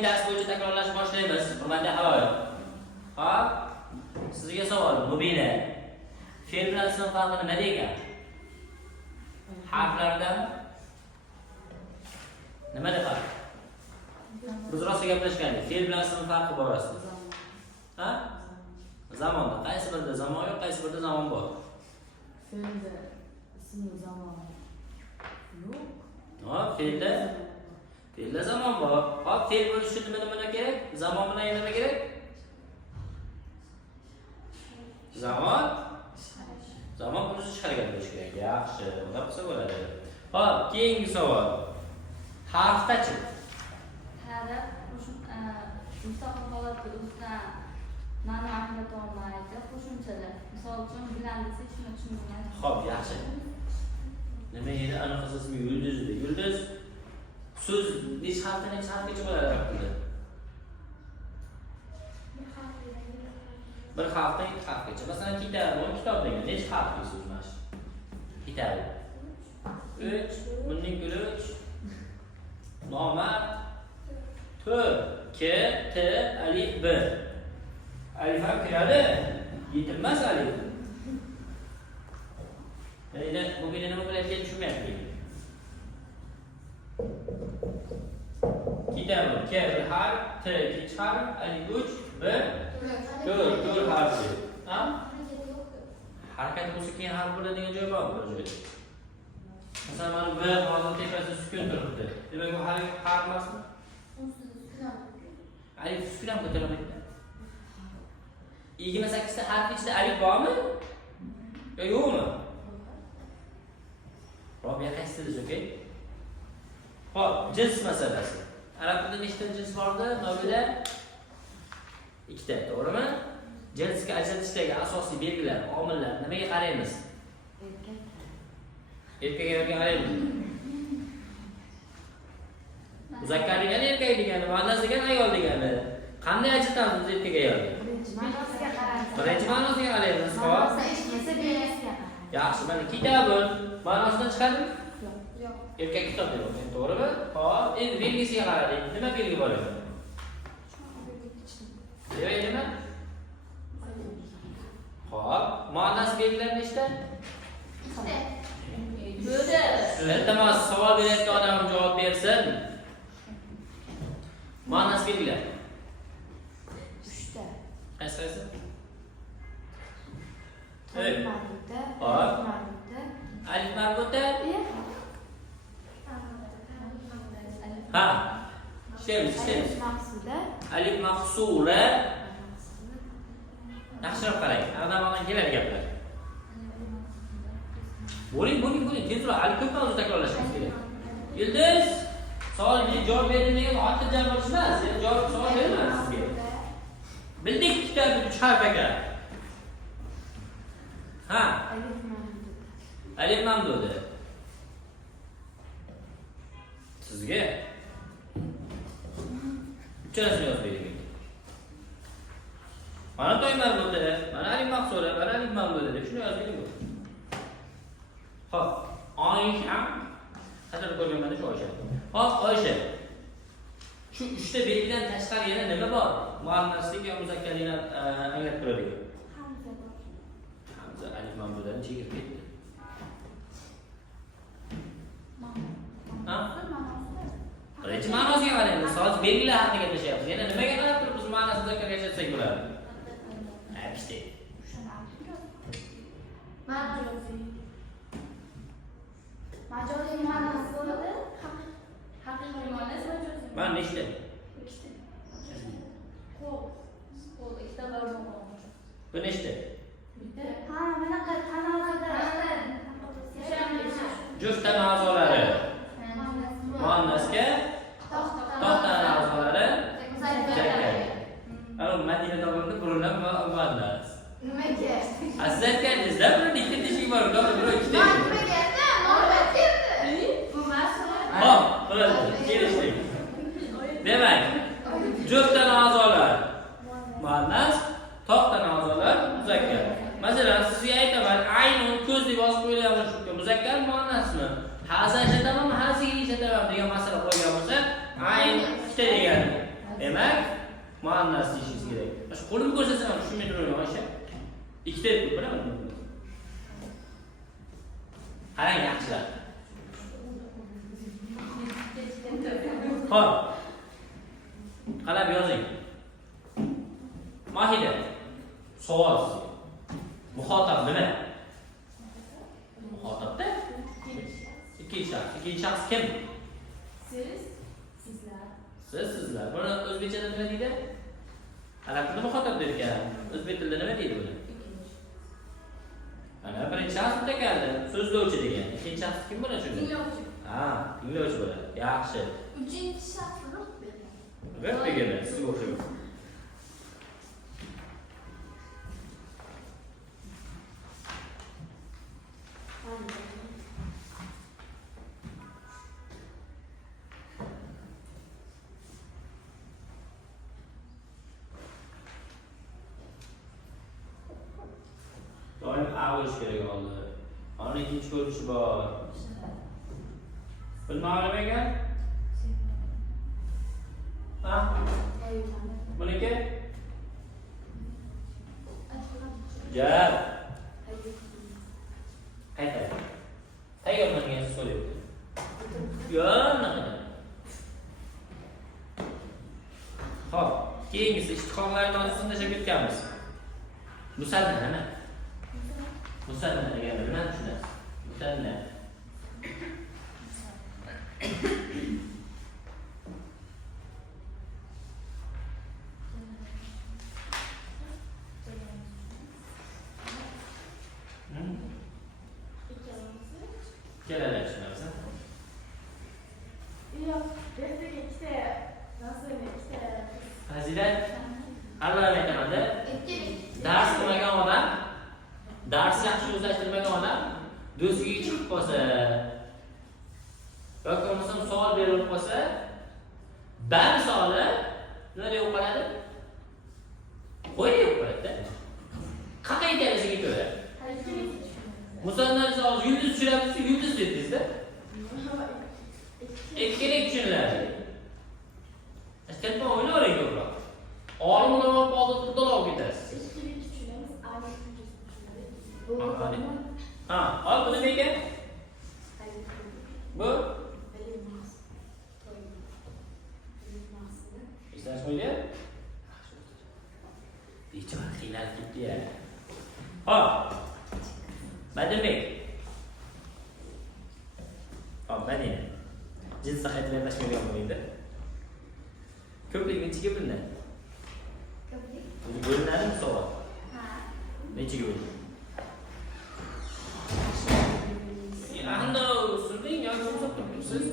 keyin dars bo'yicha takrorlashni boshlaymiz. Hurmatli haloyiq. Hop. Sizga savol. Mubina. Fe'l bilan ism farqi nima degan? Harflardan nima deb farq? Biz rosa gaplashgandik. Fe'l bilan ism farqi borasida. Ha? Zamonda. Qaysi birida zamon yo'q, qaysi birida zamon bor? Fe'lda ismli zamon yo'q. Hop, fe'lda zamon bor. Hop, fe'l bo'lishi uchun nima kerak? Zamon bilan nima kerak? Zamon bo'lishi uchun harakat bo'lishi kerak. Yaxshi, bunday qilsa bo'ladi. Hop, keyingi savol. Harfda-chi? Harf mustaqil holatda o'zidan ma'no ahamiyat olmaydi. Qo'shimchalar. Misol uchun bilan desa tushunmaydi. Xo'p, yaxshi. Nima edi? Aniq ismi yulduz edi. Yulduz so'z necha harfgacha bo'ladi arab tilida? Bir harfdan 2 harfgacha. Masalan, kitob degan necha harfli so'z mana shu? Kitob. 3, bunning 3. Nomad 4, K, T, alif, B. Alif ham kiradi. Yetilmas alif. Endi bugün nima bo'layotganini tushunmayapti. Kitob, K bir harf, T 2 harf, alif 3, B 4 harfli. Ha? Harakat bo'lsa keyin harf bo'ladigan joy bormi bir joyda? Masalan, mana B hozir tepasida sukun turibdi. Demak, bu harf emasmi? Alif sukun ham ko'tarilmaydi. 28 ta harf ichida alif bormi? Yo'qmi? Robiya qaysi tilda o'qiydi? Xo'p, jins masalasi. Arab tilida nechta jins bordi? Mavjida 2 ta, to'g'rimi? Jinsga ajratishdagi asosiy belgilar, omillar nimaga qaraymiz? Erkakga qaraymiz. Muzakkar degani erkak degani, muannas degani ayol degani. Qanday ajratamiz erkak ayolni? Birinchi ma'nosiga qaraymiz. Xo'p. Yaxshi, mana kitobun ma'nosidan chiqadimi? Yo'q. Erkak kitob deyapman, to'g'rimi? Xo'p, endi belgisiga qaraylik. Nima belgi bor edi? Nima? Xo'p, muannas belgilari nechta? Bo'ldi. Iltimos, savol berayotgan odam javob bersin. Muannas belgilar 3 ta. qaysi? Alif marbuta. Hop. Marbuta. Alif marbuta. Ha. Ishlaymiz. Alif maqsuda. Alif maqsura. Yaxshiroq qarang. Anadan keladi gaplar. Bo'ling. Tezroq. Hali ko'p mavzu takrorlashimiz kerak. Yulduz, savolga javob bering degan otib javob olishmas. Javob savol bermayman sizga. Bildik kitobni 3 harf ekan. Ha. Alif mamduda. Sizga uchasini yozib bering. Mana to'y marbuta, mana alif maqsura, mana alif mamduda deb shuni yozib bering. Xo'p, Oysha. Qadar ko'rganmanda shu Oysha. Xo'p, Oysha. Shu 3 ta belgidan tashqari yana nima bor? Muannaslik yoki muzakkarlikni anglab turadigan. Hamza alif mamdudan chegirib ketdi. Ha? Birinchi ma'nosiga qaraymiz. Hozir belgilar haqida gaplashyapmiz. Yana nimaga qarab turib biz ma'nosida gaplashsak bo'ladi? Işte. Majoziy ma'nosi bo'ladi. Haqiqiy ma'nosi majoziy. Mana nechta? Qo'l ikkita barmoq. Bu nechta? Ha, mana tanozada. Juft a'zolari. Muannasga to'xta a'zolari. Muzakkar. Ana Madinada bo'ldi burunlar muannas. Nimaga? Siz aytganingiz-da buni ikkita teshik bor, buni ikkita. Hop, bo'ldi. Kelishdik. Demak, juftdan a'zolar muannas, to'xtan a'zolar muzakkar. Masalan, sizga aytaman, aynun ko'z deb yozib qo'yilgan shu muzakkar muannasmi? Haza ishlatamanmi, haziga ishlataman degan masala qo'ygan bo'lsa, ayn ikkita degani. demak, muannas deyishingiz kerak. Mana shu qo'limni ko'rsatsam ham tushunmay turaman, Oysha. Ikkita deb bilaman. Qarang, yaxshilar. Xo'p. Qarab yozing. Mahida. Savol. Muxotab nima? Muxotobda ikkinchi shaxs kim? Siz, sizlar. Sizlar. Buni o'zbekchada nima deydi? Arab tilida muxotab der ekan. O'zbek tilida nima deydi buni? Mana birinchi shaxs bitta keldi. So'zlovchi degan. Ikkinchi shaxs kim bo'ladi shunda? Tinglovchi. Ha, tinglovchi bo'ladi. Yaxshi. Uchinchi shaxs ruh bergan. Gap degani sizga o'xshaydi. Doim A bo'lish kerak oldi. Ana ikkinchi ko'rinishi bor. Bilmadim ekan? Ha? Buniki? Javob. Qayta. Tayyorlangan so'rayapti. Yo'q, Xo'p, keyingisi ishtiqoqlarni orasini tashlab ketganmiz. Musanna nima? Musanna degani nima tushunasiz? Musanna. Kelalar tushunamiz. Yo'q, ertaga ikkita nasib ikkita. Fazilat Allohga aytaman-da. Dars qilmagan odam, dars yaxshi o'zlashtirmagan odam do'stiga chiqib qolsa yoki bo'lmasa savol berib qolsa, misoli nima deb qoladi? Qo'y deb qoladi-da. Qanaqa aytasiga ko'ra. Musannaning hozir yulduz tushiramiz, yulduz dedingiz-da. Ikkilik tushuniladi. Ashtatma o'ylayvering ko'proq. Olimni olib oldida olib ketasiz. Ikkilik tushunamiz, alik tushunamiz. Ha, ol buni nega? Bu? Ishlash qo'ydi? Bechora qiynalib ketdi-ya. Hop. Badilbek. Hop, Madina. Jins qaytadan tashmagan bo'lmaydi. Ko'plikning ichiga bo'linadi. Ko'plik? Bo'linadimi savol? Ha. Nechiga bo'linadi? Anda surding yoki o'zib turibsiz?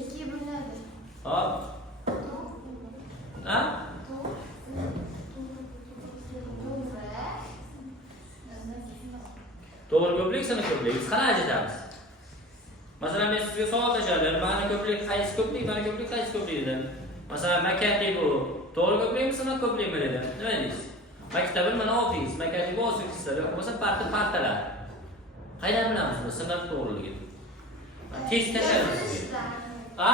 Ikki bo'linadi. Hop. Ha? To'g'ri ko'plik, sana ko'plik. Biz qanday ajratamiz? Masalan, men sizga savol tashladim. Mana ko'plik qaysi ko'plik, mana ko'plik qaysi ko'plik dedim. Masalan, maktablik bu to'g'ri ko'plikmi, sana ko'plikmi dedim. Nima deysiz? Maktabim mana ofis, maktablik bu ofislar yoki bo'lmasa partalar. Qaydan bilamiz bu sinf to'g'riligini? Test tashlaymiz. Ha?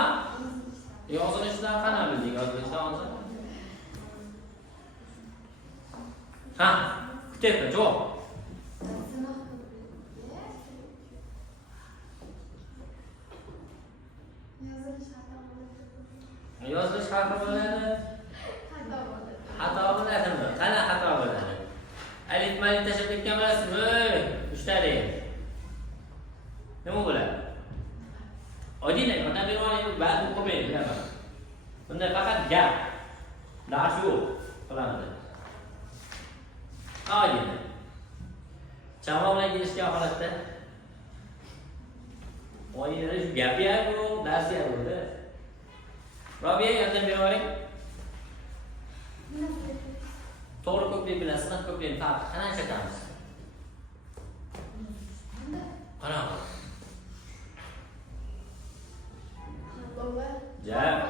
Yozilishdan qanday bildik? Yozilishdan hozir. Ha? Kutyapman, javob. Yozilish xato bo'ladi. Xato bo'ladimi? Qana xato bo'ladi? Alif malik tashlab ketgan bilasizmi? Ushtalik. Nima bo'ladi? Oddiy mana bu yerga ba'zi o'qimaydi, bilaman. Bunda faqat gap. Dars yo'q qiladi. Oddiy. Chamo bilan kelishgan holatda oyilar shu gap ham yo'q, dars ham bo'ldi. Robiya yordam bering. To'g'ri ko'plik bilan sinf ko'plikning farqi qanday ajratamiz? Qanaqa? Javob.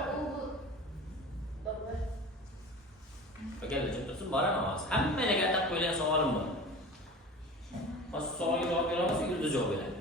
Agar tushuntirsin boramiz. Hammaga atab qo'yilgan savolim bor. Hozir savolga javob beramiz, yulduz javob beradi.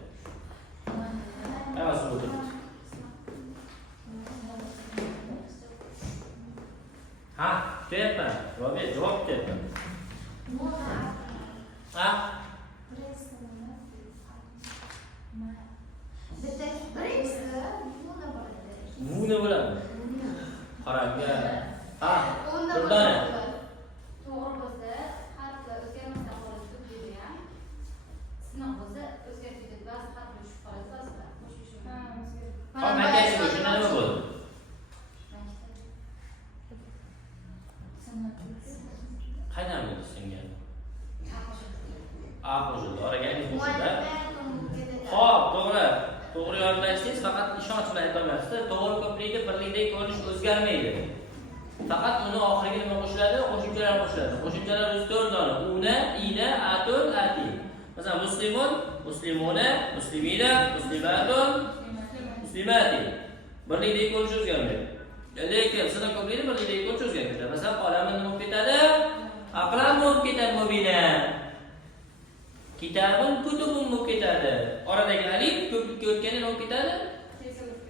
qo'shildi. Xo'p, to'g'ri. To'g'ri yodlashdingiz, faqat ishonch bilan aytolmaysiz. To'g'ri ko'plikda birlikdagi ko'rinish o'zgarmaydi. Faqat uni oxiriga nima qo'shiladi? Qo'shimchalar qo'shiladi. Qo'shimchalar o'zi 4 dona. Una, ina, atun, ati. Masalan, muslimun, muslimuna, muslimina, muslimatun, muslimati. Birlikdagi ko'rinish o'zgarmaydi. Lekin sizlar ko'plikda birlikdagi ko'rinish o'zgaradi. Masalan, qalamin nima bo'lib ketadi? Aqlam bo'lib ketadi mubina. Kitabun kutubun bo'lib ketadi. Oradagi alif ko'plikka o'tganda nima bo'lib ketadi?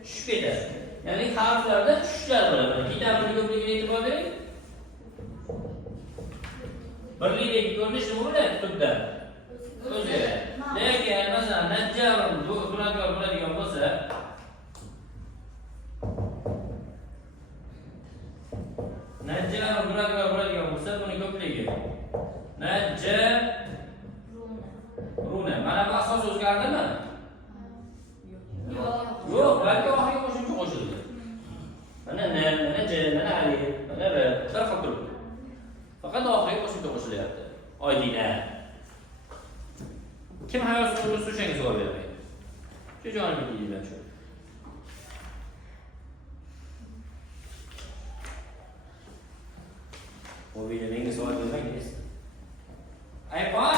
Tushib ketadi. Ya'ni harflarda tushishlar bo'ladi. Kitabun ko'pligiga e'tibor bering. Birlikdagi ko'rinish nima bo'ladi? Kutubda. O'zgaradi. Lekin masalan, najjarun duradgor bo'ladigan bo'lsa, najjarun duradgor bo'ladigan bo'lsa, buni ko'pligi najjar Runa. Mana bu asos o'zgardimi? Yo'q, balki oxiriga qo'shimcha qo'shildi. Mana na, mana j, mana alif, mana r, bir xil turibdi. Faqat oxiriga qo'shimcha qo'shilyapti. Oydina. Kim hayosini o'zi o'shanga savol bermaydi. Shu joyga deydilar shu. O videoda savol bermaysiz. Ayqon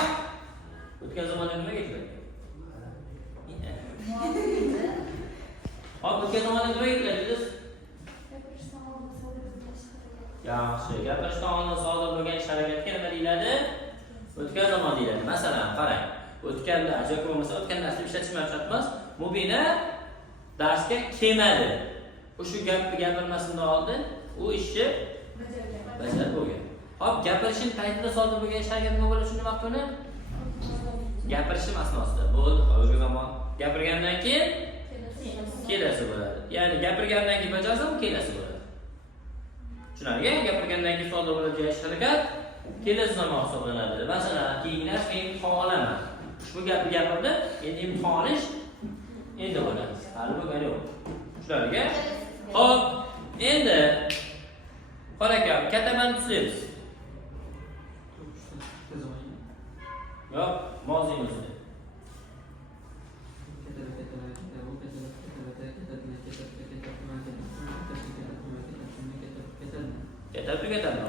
o'tgan zamonda nima ketdi? Hop, o'tgan zamonda nima ketdi dedingiz? Yaxshi, gapirishdan oldin sodir bo'lgan ish harakatga nima deyiladi? O'tgan zamon deyiladi. Masalan, qarang. O'tganda yoki bo'lmasa o'tgan narsa ishlatishmayapti emas. Mubina darsga kelmadi. Shu gapni gapirmasidan oldin u ishni bajarib bo'lgan. Hop, gapirishning paytida sodir bo'lgan ish harakati nima bo'ladi? Shuni vaqtini gapirishim asnosida. Bu hozirgi zamon. Gapirgandan keyin kelasi bo'ladi. Ya'ni gapirgandan keyin bajarsam kelasi bo'ladi. Tushunarli? Gapirgandan keyin sodir bo'ladigan ish harakat kelasi zamon hisoblanadi. Masalan, keyingilar imtihon olaman. Ushbu gapni gapirdi, endi imtihonish endi bo'ladi. Hali bo'lgani yo'q. Tushunarli? Xo'p, endi qarakam, kataman tuzlaymiz. Yo'q, moziyimiz. Ketadi.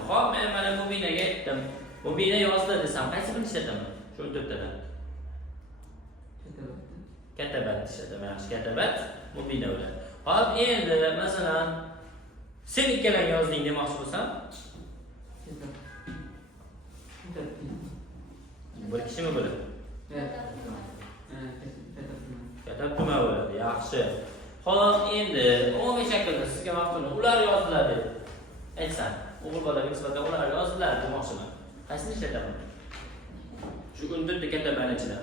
Xo'p, men mana mubinaga aytdim. Mubina yozdi desam, qaysi birini ishlataman? Shu 4 tadan. Katabat ishlataman. Yaxshi, katabat mubina bo'ladi. Xo'p, endi masalan sen ikkalang yozding demoqchi bo'lsam, bir kishimi bo'ladi? Katabtuma bo'ladi. Yaxshi. Xo'p, endi umumiy shaklda sizga maqtuni ular yoziladi. Aytsam, o'g'il bolaga nisbatan ular yoziladi demoqchiman. Qaysini ishlataman? Shu 14 ta katabani ichida.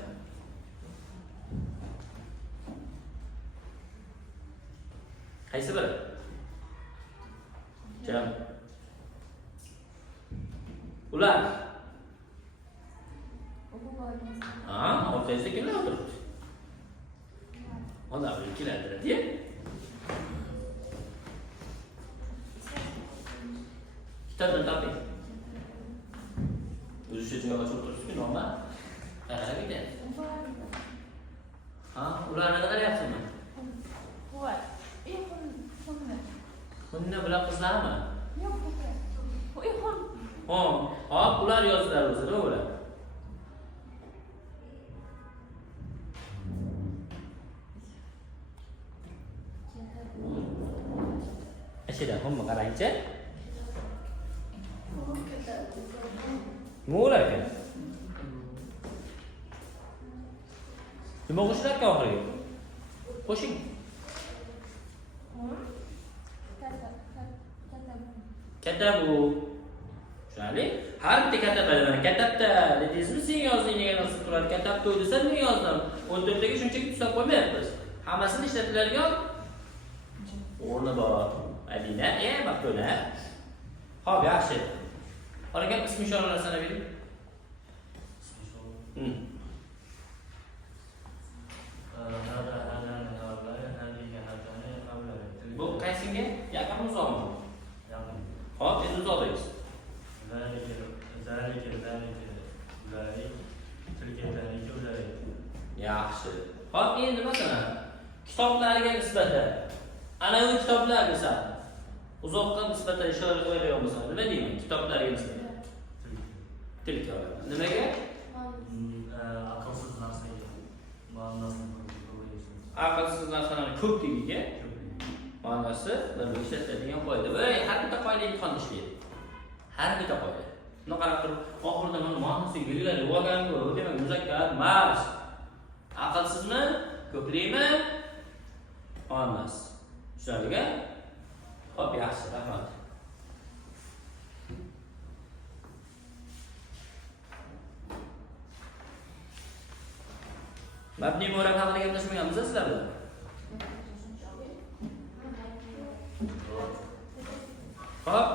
Qaysi biri? Jam. Ular. Orqasida kimlar o'tiribdi? Ona bir keladi-da. Kitobdan toping. O'zi shu joyga ochib o'tiribsiz-ku, normal. Qarab ketadi. Ha, ularni qarayapsizmi? Voy. Bundan bilan qizlarmi? Yo'q. Hop, ular yozdilar o'zida bo'ladi. Ichida hamma qarang-chi. Nima bo'lar ekan? Nima qo'shilar ekan oxiriga? Qo'shing. Katabu. Tushunarli? Har bitta katabadan katabda dedingizmi, sen yozding degan narsa turadi. Katabda desa men yozdim. 14 taga shunchaki tusab qo'ymayapmiz. Hammasini ishlatiladigan o'rni bor. Adina, maqtuna. Xo'p, yaxshi. Qaragan ism ishoralar sanab bering. Bu qaysinga? Yaqin uzoqmi? Yaqin. Xo'p, endi uzoqdaymiz. Zalik, tilka, ular. Yaxshi. Hop, endi masalan, kitoblarga nisbatan ana bu kitoblar desa, uzoqqa nisbatan ishora qo'yadigan nima deyman? Kitoblarga nisbatan. Tilka. Nimaga? Aqlsiz narsaga. Aqlsiz narsalarni ko'pligiga ma'nosi bir ishlatadigan qoida. Voy, har bitta qoida imtihonda ishlaydi. Har bitta qoida. Buni qarab turib, oxirida mana ma'nosiga belgilab olganmi, demak muzakkar emas. Aqlsizmi? Ko'plikmi? Emas. Tushunarliga? Xo'p, yaxshi, rahmat. Mabni mu'rab haqida gaplashmaganmiz sizlar bilan. Xo'p,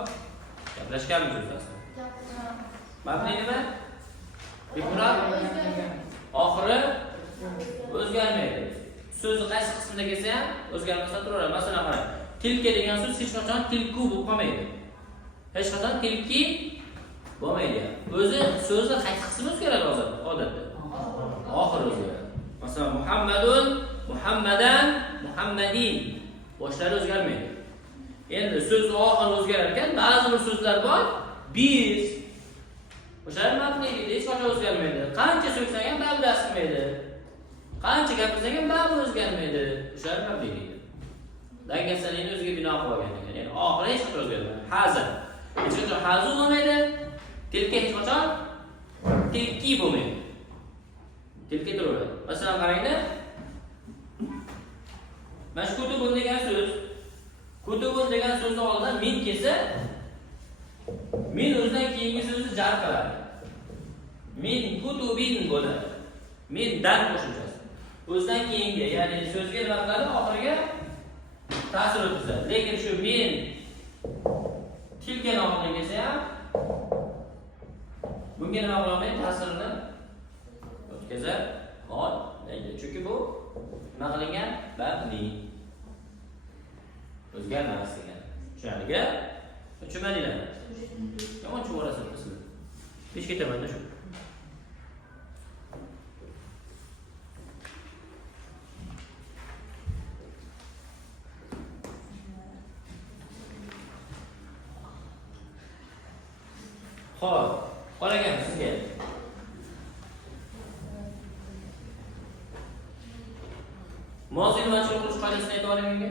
gaplashganmiz o'zimizda. Mabni nima? Mu'rab oxiri o'zgarmaydi. So'zni qaysi qismida kelsa ham o'zgarmasa turaveradi. Masalan, qarang. Tilka degan so'z hech qachon tilku bo'lib qolmaydi. Hech qachon tilki bo'lmaydi. O'zi so'zni qaysi qismi o'zgaradi odatda? Oxiri o'zgaradi. Masalan, Muhammadun, Muhammadan, Muhammadin boshlari o'zgarmaydi. Endi so'z oxiri o'zgarar ekan, ba'zi bir so'zlar bor, biz o'shalar mabniydi, hech qachon o'zgarmaydi. Qancha so'ksang ham baribir asqilmaydi. Qancha gapirsang ham baribir o'zgarmaydi. O'shalar mabniydi. Dangasalikni o'ziga bino qilib olgan ekan. Ya'ni oxiri hech qachon o'zgarmaydi. Hazan hech qachon hazu bo'lmaydi. Tilka hech qachon tilki bo'lmaydi. Tilka turaveradi. Masalan, qarangda. Mana shu kutubun degan so'z. Kutubun degan so'zni oldidan min kelsa, min o'zidan keyingi so'zni jar qiladi. Min kutubin bo'ladi. Min dan qo'shiladi. O'zidan keyingi, ya'ni so'zga nima qiladi? Oxiriga ta'sir o'tkazadi. Lekin shu min tilka nomidan kelsa ham bunga nima qilolmaydi? Ta'sirini o'tkazadi. Olmaydi. Chunki bu nima qilingan? Mabni. O'zgarmas degan. Tushunarliga? Tushunmadinglar? Yomon chuvorasiz sizlar. Besh ketaman-da shu. Xo'p, qolagan sizga. Mozini majhul qilish qoidasini aytib oling menga.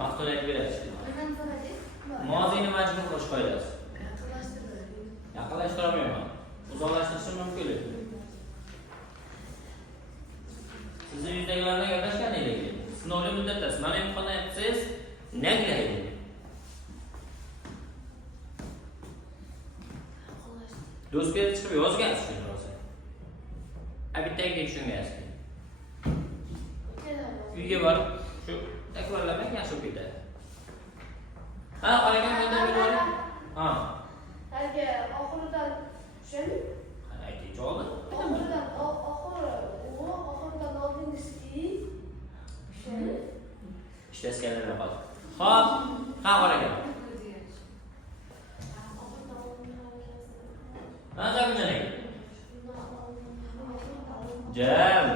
Maqtun aytib berasiz. Mozini majhul qilish qoidasi. Yaqinlashtira olmayman. Uzoqlashtirishim mumkin. Sizni yuzdagilardan gaplashgan edik. Sinovli muddatda mana imtihondan aytsangiz, naglaydi. Do'stga chiqib yozgansiz shuni rosa. Bittaga tushungansiz. Uyga borib shu takrorlamang, yaxshi bo'lib ketadi. Ha, qaragan bunda bor. Ha. Hali oxiridan tushunmi? Qani aytaychi oldi. Oxiridan oxiridan oldingisi tushunmi? Ishlashganlar qoldi. Xo'p, ha qaragan. Ha, zaminang. Jam.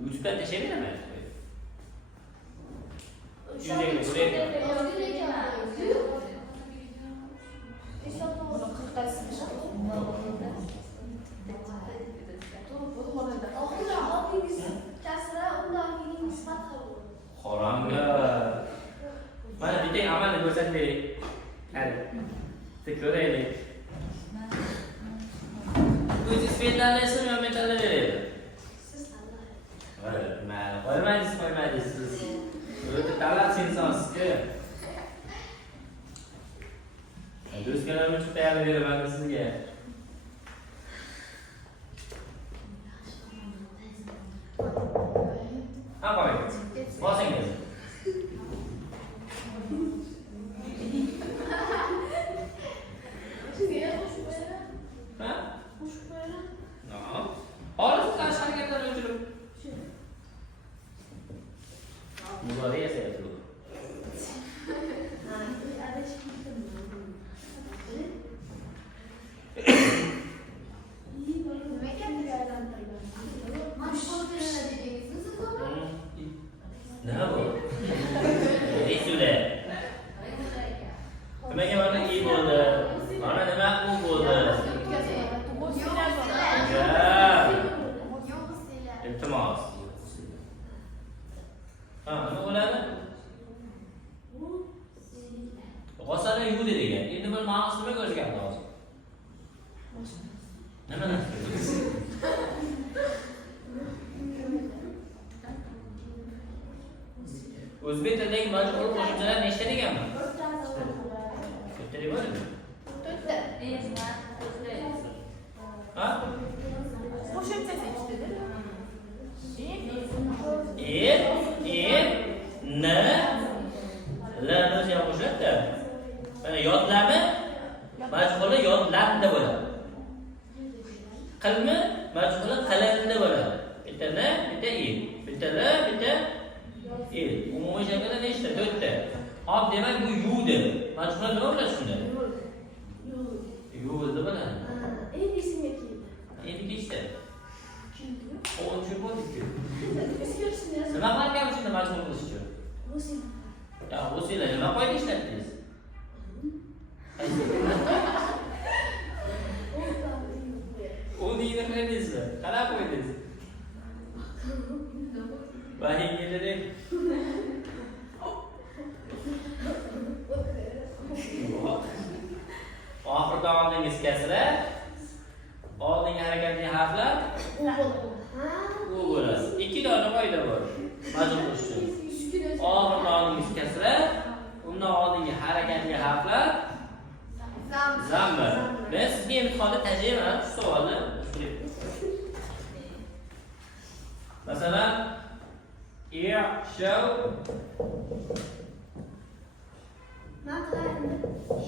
YouTube'dan tashlayverami? Yüzdeyim, buraya gel. Qorong'i. Mana bitta amalni ko'rsataylik. Hadi. Ko'raylik. O'zi fe'llarni men tanlayveradi. Qo'ymaysiz. O'zi talab insonsizku. Do'stlarimiz uchun tayyorlab beraman sizga. Ha, qo'ying. Bosingiz. Ha? No. Hozir qanaqa harakatlar o'chirib? Muzoriya esa ma'nosi nimaga o'zgardi hozir? Nima narsa? O'zbek tilidagi majburiy qo'shimchalar nechta deganman? 4 ta deb bo'ladimi? 4 ta. Ha? Qo'shimchasi ikkitadir. N L o'zi ham qo'shiladi. Mana yodlami? Majburiy yodlandi bo'ladi. Qilmi? Majburiy qilindi bo'ladi. Bitta N, bitta I. Bitta L, bitta I. Umumiy shaklda nechta? 4 ta. Hop, demak bu yuvdi. Majburiy nima bo'ladi shunda? Yuvdi bo'ladi. Endi esimga keldi. Endi kechdi. O uchun bo'ldi-ku. Eskirishni Nima qilgan shunda majbur qilish uchun? Ya, o'zinglar nima qo'yib ishlatdingiz? Uni yine qildingizmi? Qana qo'ydingiz? Vahing keldi. Oxirida oldingiz kasra, oldingi harakatli harflar u bo'ladi. 2 dona qoida bor. Majbur qilish uchun. Oxirida oldingiz kasra, undan oldingi harakatli harflar zamma. Men sizga imtihonda tajribaman shu savolni. Masalan, show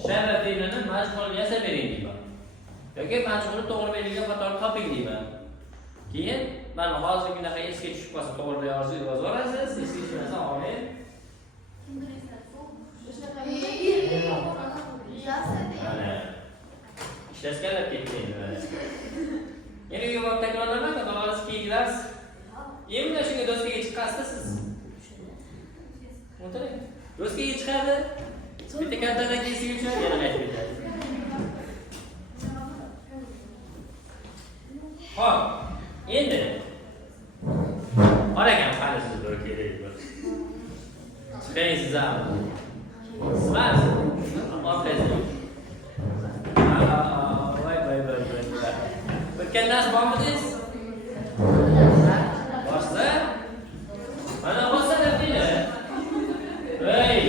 shaba fe'lini majbur yasab bering deyman. Yoki majburni to'g'ri berilgan xatoni toping deyman. Keyin mana hozir bunaqa esga tushib qolsa to'g'ri yozib olasiz, esga tushmasa olmaydi. Mana ishlashganlar ketdi endi. Yana uyga borib takrorlamang, xatolarsiz keyingilar. Endi shunga do'stga chiqqasizda siz. O'tiring. Do'stga chiqadi. Bitta kartadan kesish uchun yana aytib ketadi. Xo'p, endi oragan qani siz bir kerak bir. Chiqaysiz ham. Smas. Orqasiga. Voy. O'tgan dars bormidingiz? Boshqa? Mana boshqa deydi. Ey!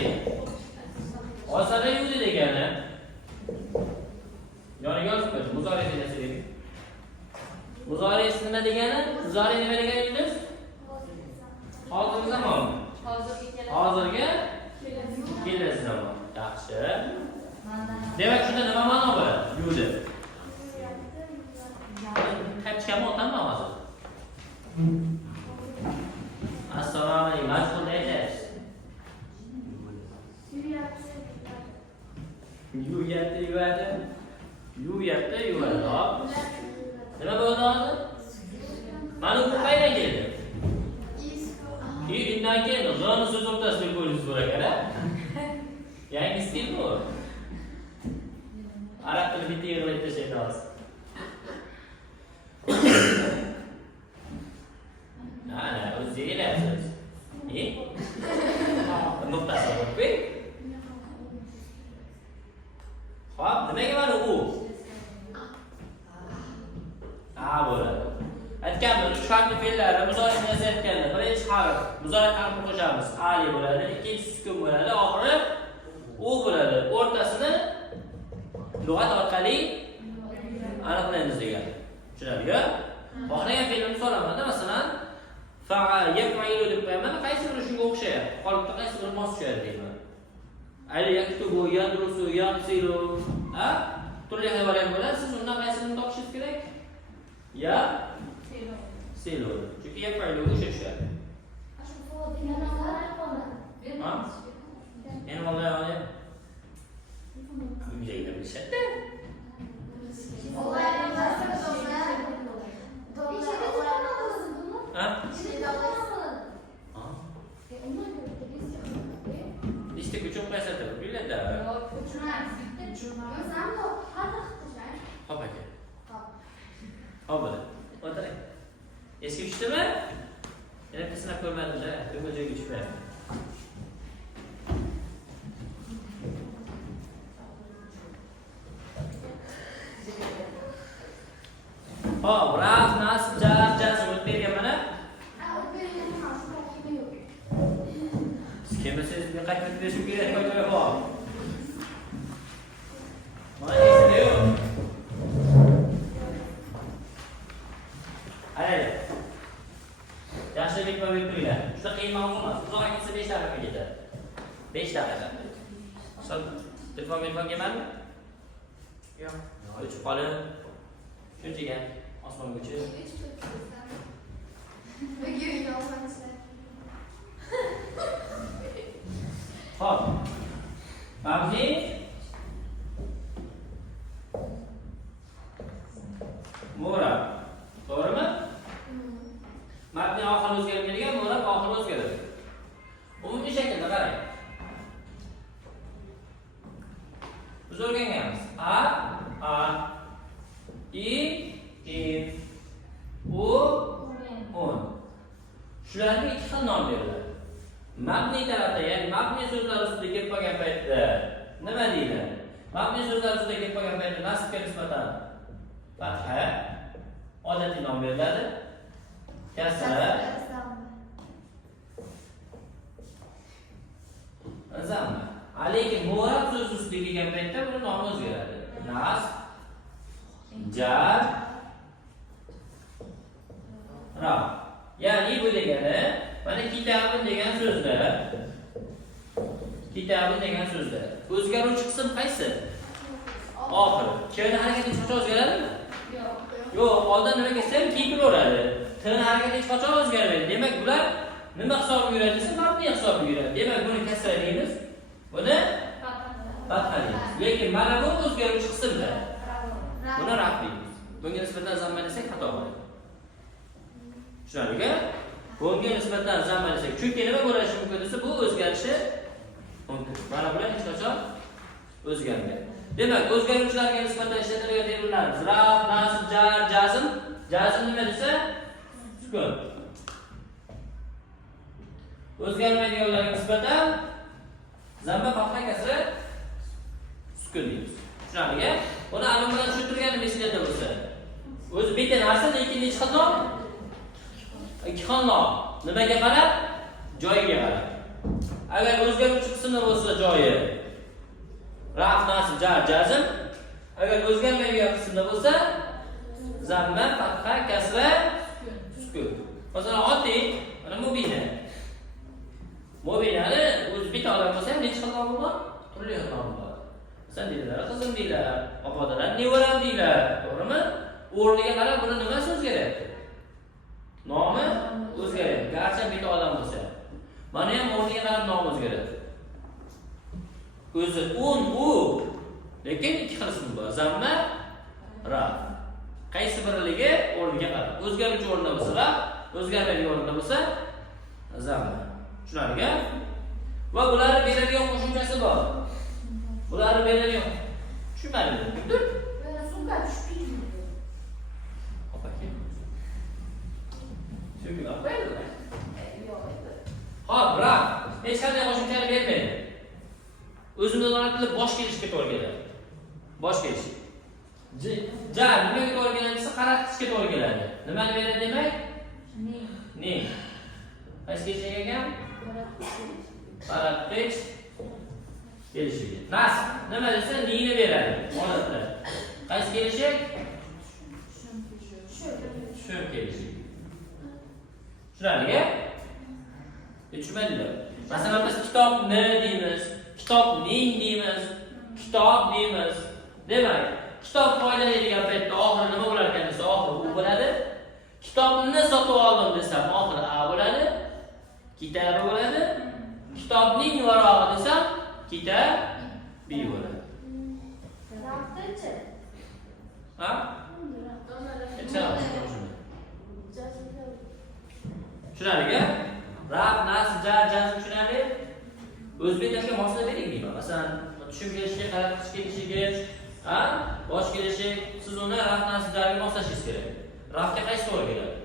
Osada yudi degani. Yoniga yozib qo'ying. Muzori deysizlar. Muzori nima degani? Muzori nima degani deysiz? Hozirgi zamon. Hozirgi kelasi zamon. Yaxshi. Demak, shunda nima ma'no bo'ladi? Yudi. Qachon o'taman hozir? Assalomu alaykum. Majbur deysiz. Yuvayapti. Hop. Nima bo'ldi hozir? Mana bu qayerdan keldi? Undan keyin zoni so'z o'rtasida ko'ringiz bo'lar-a? Yangi stil bu. Arab tili bitta yig'ilib tashlaydi hozir. Ana, o'zingiz elasizsiz. Nuqtasi bor-ku. Hop, nimaga mana u? Bo'ladi. Aytganmiz, uch harfli fe'llarni muzorini yozayotganda birinchi harf muzori harfni qo'shamiz. Ali bo'ladi, ikkinchisi sukun bo'ladi, oxiri u bo'ladi. O'rtasini lug'at orqali aniqlaymiz degan. Tushunarli-ku? Xohlagan fe'lni so'ramada, masalan, fa'al yaf'ilu deb qo'yaman, qaysi biri shunga o'xshaydi? Qolipda qaysi biri mos tushadi deyman. Ali yaktubu, yadrusu, yaqsilu. Turli xil variant bo'ladi. Siz undan qaysini topishingiz kerak? Ya silo. Chunki yaf'ilu o'sha tushadi. Ha? Endi vallahi olayim. Uyda bilishadi. Ha? İşte küçük mesele bile de. Ha peki. Ha böyle. Oturayım. Eski düştü mü? Yine kısına koymadım da. Ömürce güç ver. Kimisiz bir qaytib berishim kerak joyi bor. Mana esida yo'q. Hayır. Yaxshi bitma turinglar. Juda qiyin mavzu emas. Uzoq ketsa 5 daqiqa ketadi. 5 daqiqa. Sol telefon kelmadimi? Yo'q. O'chib qolib. Shunchaga osmonga uchib. Hop. Mavzi. Mo'rab. To'g'rimi? Matn oxiri o'zgarmaydigan, mo'rab oxiri o'zgaradi. Umumiy shaklda qarang. Biz o'rganganmiz. A, I, U, un. Shularga ikki xil nom beriladi. Mabniy tarafda, ya'ni mabniy so'zlar ustida kelib qolgan paytda nima deyiladi? Mabniy so'zlar ustida kelib qolgan paytda nasbga nisbatan fatha odatiy nom beriladi. Kasra, zamma. Lekin mo'rab so'zi ustiga kelgan paytda buni nomi o'zgaradi. Nasb, jar, ra. Ya'ni bu degani mana kitabun degan so'zda o'zgaruvchi qism qaysi? Oxiri. Kni harakati hech qachon o'zgaradimi? Yo'q, oldin nima kelsa ham keyin bo'laveradi. Tni harakati hech qachon o'zgarmaydi. Demak, bular nima hisobiga yuradi desa, mabniy hisobiga yuradi. Demak, buni kasra deymiz. Buni fatha deymiz. Lekin mana bu o'zgaruvchi qismda. Buni raf deymiz. Bunga nisbatan zamma desak xato bo'ladi. Tushunarlimi? Bunga nisbatan zamma desak, chunki nima bo'lishi mumkin desa, bu o'zgarishi mumkin. Mana bular hech qachon o'zgarmaydi. Demak, o'zgaruvchilarga nisbatan ishlatiladigan terminlar raf, nasb, jar, jazm. Jazm nima desa? Sukun. O'zgarmaydiganlarga nisbatan zamma, fatha, kasra, sukun deymiz. Tushunarlimi? Buni alim bilan tushuntirganim esingizda bo'lsa. O'zi bitta narsa, lekin necha xil nom? Ikki xil nom. Nimaga qarab? Joyiga qarab. Agar o'zgaruvchi qismda bo'lsa joyi raf, nasb, jar, jazm. Agar o'zgarmaydigan qismda bo'lsa zamma, fatha, kasra, sukun. Masalan, oddiy mana mubina. Mubinani o'zi bitta odam bo'lsa ham necha xil nomi bor? Turli xil nomi bor. Masalan, deydilar, qizim deydilar, opadalar, nevaram deydilar. To'g'rimi? O'rniga qarab buni nimasi o'zgaryapti? Nomi o'zgaryapti. Garchi bitta odam bo'lsa. Mana ham o'rniga qarab nomi o'zgaradi. O'zi un, u. Lekin ikki xil ism bor. Zamma, raf. Qaysi birligi o'rniga qarab. O'zgaruvchi o'rnida bo'lsa raf, o'zgarmaydigan o'rnida bo'lsa zamma. Tushunarlimi? Va ularning berilgan qo'shimchasi bor. Ularning berilgan tushunmadingmi? Kimdir? Mana sumka tushib ketdi. Opaki. Sumka qo'yadi. Yo'q. Hop, raf. Hech qanday qo'shimchani bermaydi. O'zimizning ona tilida bosh kelishga to'g'ri keladi. Bosh kelish. Jar nimaga to'g'ri keladi desa, qaratishga to'g'ri keladi. Nimani beradi demak? Ne. Qaysi kelishga ekan? Qaratish kelishiga. Nasb nima desa, nini beradi odatda. Qaysi kelishik? Shum kelishik. Tushunarlimi? Tushunmadinglar? Masalan, biz kitobni deymiz, kitobning deymiz, kitob deymiz. Demak, kitob foydalanadigan paytda oxiri nima bo'lar ekan desa, oxiri u bo'ladi. Kitobni sotib oldim desam, oxiri a bo'ladi. Kitobi bo'ladi. Kitobning varog'i desam, kitob b bo'ladi. Raftachi. Ha? Tushunarlimi? Raf, nasb, jar, jazm tushunarli? O'zbek tiliga moslab bering deyman. Masalan, tushum kelishiga, qaratish kelishiga, bosh kelishi, siz uni raf, nasb, jarga moslashingiz kerak. Rafga qaysi to'g'ri keladi?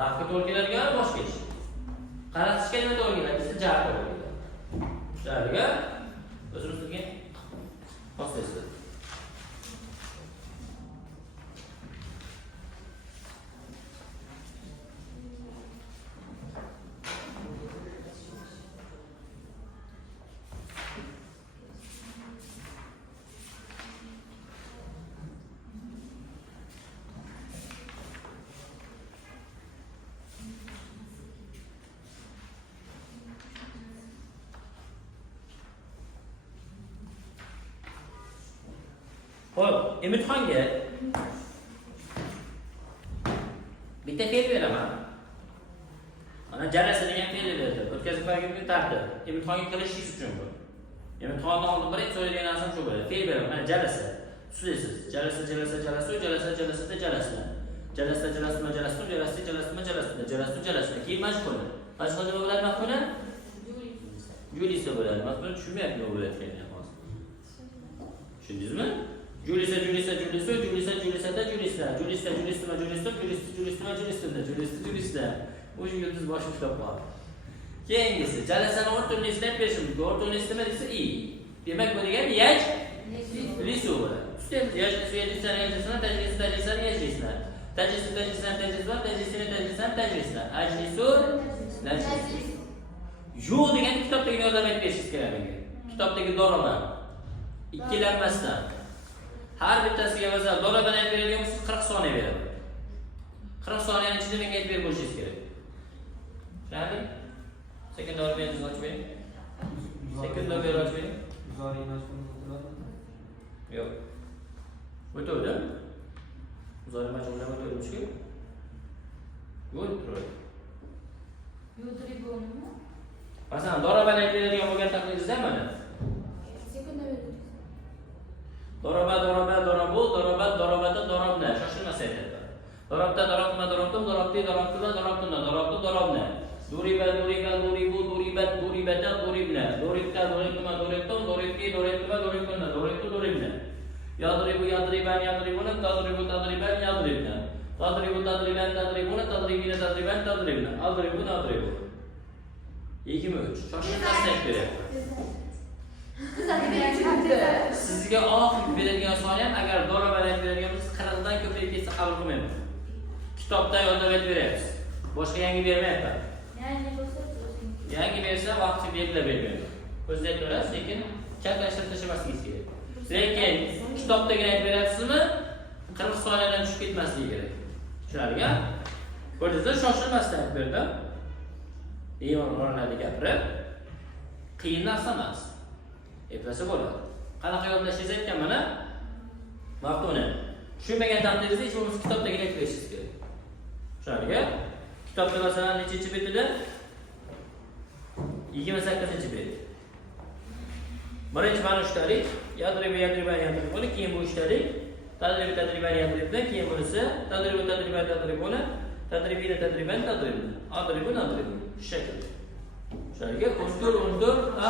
Rafga to'g'ri keladigan bosh kelish. Qaratishga nima to'g'ri keladi? Desa, jar to'g'ri keladi. Tushunarlimi? O'zimizga moslaysiz. imtihonga bitta fe'l beraman. Mana jalasa degan fe'l berdi. O'tkazib qo'ygan tartib. Imtihonga kirishingiz uchun bu. Imtihondan oldin birinchi so'raydigan narsam shu bo'ladi. Fe'l beraman. Mana jalasa. Tushunasiz. Jalasa, jalasa, jalasa, jalasa, jalasada, jalasda. Jalasa, jalasma, jalasma, jalasa, jalasma, jalasda. Jalasa, jalasda. Keyin mashhur. Mashhur nima bo'ladi maf'ul? Julisa bo'ladi. Maf'ul tushunmayapti nima bo'layotganini hozir. Tushundingizmi? Julisa, julisa, julisu, julisa, julisada, julisa. Julisa, julisma, julisu, julisa, julisma, julisada. Julisa, julisa. O'sha yulduz boshqa kitob bor. Keyingisi, jalasani o'rtuni eslab berishim mumkin. O'rtuni eslama desa i. Demak bu degan yaj lisu bo'ladi. Tushunasiz? Yaj lisu, yajlislar, yajlislar, tajlis, tajlislar, yajlislar. Tajlis, tajlislar, tajlislar, tajlislar, tajlislar, tajlislar. Ajlisu, najlis. Yo'q degan kitobdagi yordam berib berishingiz kerak menga. Kitobdagi doroban. Ikkilanmasdan. Har bittasiga masalan doroban aytib beradigan bo'lsangiz 40 soniya beradi. 40 soniyaning ichida menga aytib berib bo'lishingiz kerak. Tushunarli? Sekin davom eting, ochib bering. Sekin davom bering. Zoriy mashhur bo'ladimi? Yo'q. O'tadi. Zoriy mashhurlar o'tadi-ku. Yo'q, turadi. Yudribunmi? Masalan, doroban aytib beradigan bo'lgan taqdiringizda mana Sekunda beradi. Doroba, doroba, dorobu, dorobat, dorobata, dorobna. Shoshilmasa aytadi. Dorobta, dorobma, dorobtum, dorobti, dorobtuna, dorobtuna, dorobtu, dorobna. Duriba, duriba, duribu, duribat, duribata, duribna. Doribta, doribtuma, doribtum, doribti, doribtuma, doribtuna, doribtu, doribna. Yadribu, yadriban, yadribuna, tadribu, tadriban, yadribna. Tadribu, tadriban, tadribuna, tadribina, tadriban, tadribna. Adribu, adribu. 23. Shoshilmasdan aytib beryapman. Sizga oxirgi beradigan soni ham agar doroba aytib beradigan bo'lsangiz 40 dan ko'payib ketsa qabul qilmayman. Kitobda yozib aytib beryapsiz. Boshqa yangi bermayapman. Yangi bo'lsa Yangi bersa vaqti belgilab bermayman. O'zingiz aytib berasiz, lekin chaplashtirib tashlamasligingiz kerak. Lekin kitobdagi aytib beryapsizmi? 40 soniyadan tushib ketmasligi kerak. Tushunarli-a? Ko'rdingizmi? Shoshilmasdan aytib berdim. O'rinlarni gapirib, qiyin narsa emas. Eplasa bo'ladi. Qanaqa yodlashingiz aytgan mana? Maqtuni. Tushunmagan taqdiringizda hech bo'lmasa kitobdagini aytib berishingiz kerak. Tushunarli-a? Kitobda masalan nechinchi betida? 28-bet. Birinchi mana ushtalik, yadriba, yadriban, yadribuni, keyin bu ushtalik, tadriba, tadriban, yadribda, keyin bunisi tadriba, tadriban, tadribuni, tadribina, tadriban, tadribna. Adribun, adribun. Shu shaklda. Tushunarli-a? Undur, ha?